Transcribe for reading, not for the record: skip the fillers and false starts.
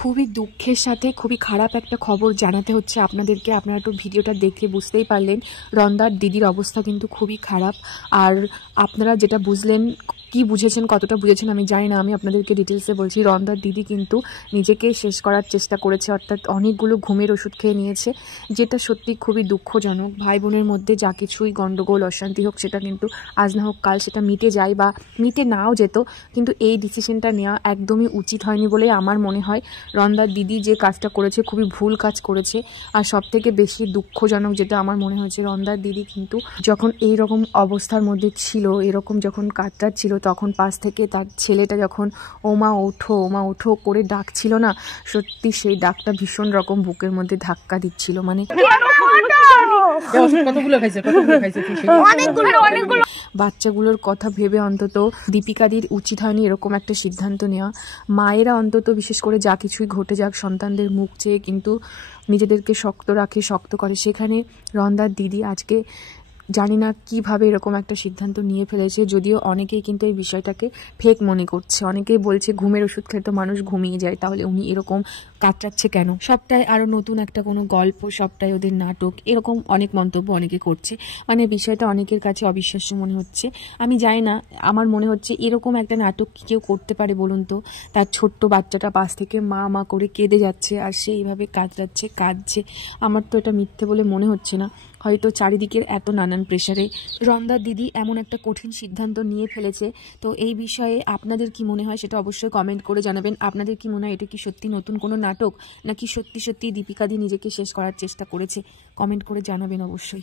খুবই দুঃখের সাথে খুবই খারাপ একটা খবর জানাতে হচ্ছে আপনাদেরকে। আপনারা একটু ভিডিওটা দেখে বুঝতেই পারলেন রন্দার দিদির অবস্থা কিন্তু খুবই খারাপ। আর আপনারা যেটা বুঝলেন, কি বুঝেছেন, কতটা বুঝেছেন আমি জানি না, আমি আপনাদেরকে ডিটেলসে বলছি। রন্দার দিদি কিন্তু নিজেকে শেষ করার চেষ্টা করেছে, অর্থাৎ অনেকগুলো ঘুমের ওষুধ খেয়ে নিয়েছে, যেটা সত্যি খুবই দুঃখজনক। ভাই বোনের মধ্যে যা কিছুই গণ্ডগোল অশান্তি হোক, সেটা কিন্তু আজ না হোক কাল সেটা মিটে যায় বা মিটে নাও যেত, কিন্তু এই ডিসিশনটা নেওয়া একদমই উচিত হয়নি বলেই আমার মনে হয়। রন্দার দিদি যে কাজটা করেছে খুবই ভুল কাজ করেছে। আর সবথেকে বেশি দুঃখজনক যেটা আমার মনে হয়েছে, রন্দার দিদি কিন্তু যখন এই রকম অবস্থার মধ্যে ছিল, এরকম যখন কাজটা ছিল, তখন পাশ থেকে তার ছেলেটা যখন ওমা ওঠো করে ডাকছিল না, সত্যি সেই ডাকটা ভীষণ রকম বুকের মধ্যে ধাক্কা দিচ্ছিল। মানে বাচ্চাগুলোর কথা ভেবে অন্তত দীপিকাদির উচিত হয়নি এরকম একটা সিদ্ধান্ত নেওয়া। মায়েরা অন্তত বিশেষ করে যা কিছুই ঘটে যাক সন্তানদের মুখ চেয়ে কিন্তু নিজেদেরকে শক্ত রাখে, শক্ত করে। সেখানে রন্দার দিদি আজকে জানি না কিভাবে এরকম একটা সিদ্ধান্ত নিয়ে ফেলেছে। যদিও অনেকেই কিন্তু এই বিষয়টাকে ফেক মনে করছে, অনেকেই বলছে ঘুমের ওষুধ খেলে তো মানুষ ঘুমিয়ে যায়, তাহলে উনি এরকম কাতরাচ্ছে কেন, সবটাই আরও নতুন একটা কোনো গল্প, সবটাই ওদের নাটক, এরকম অনেক মন্তব্য অনেকে করছে। মানে বিষয়টা অনেকের কাছে অবিশ্বাস্য মনে হচ্ছে। আমি জানি না, আমার মনে হচ্ছে এরকম একটা নাটক কি কেউ করতে পারে বলুন তো? তার ছোট্ট বাচ্চাটা পাশ থেকে মা করে কেঁদে যাচ্ছে আর সে এইভাবে কাঁদছে। আমার তো এটা মিথ্যে বলে মনে হচ্ছে না। হয়তো চারিদিকের এত নানান প্রেশারে রন্দার দিদি এমন একটা কঠিন সিদ্ধান্ত নিয়ে ফেলেছে। তো এই বিষয়ে আপনাদের কি মনে হয় সেটা অবশ্যই কমেন্ট করে জানাবেন। আপনাদের কি মনে হয় এটা কি সত্যি নতুন কোনো নাটক, নাকি সত্যি দীপিকা দি নিজেকে শেষ করার চেষ্টা করেছে? কমেন্ট করে জানাবেন অবশ্যই।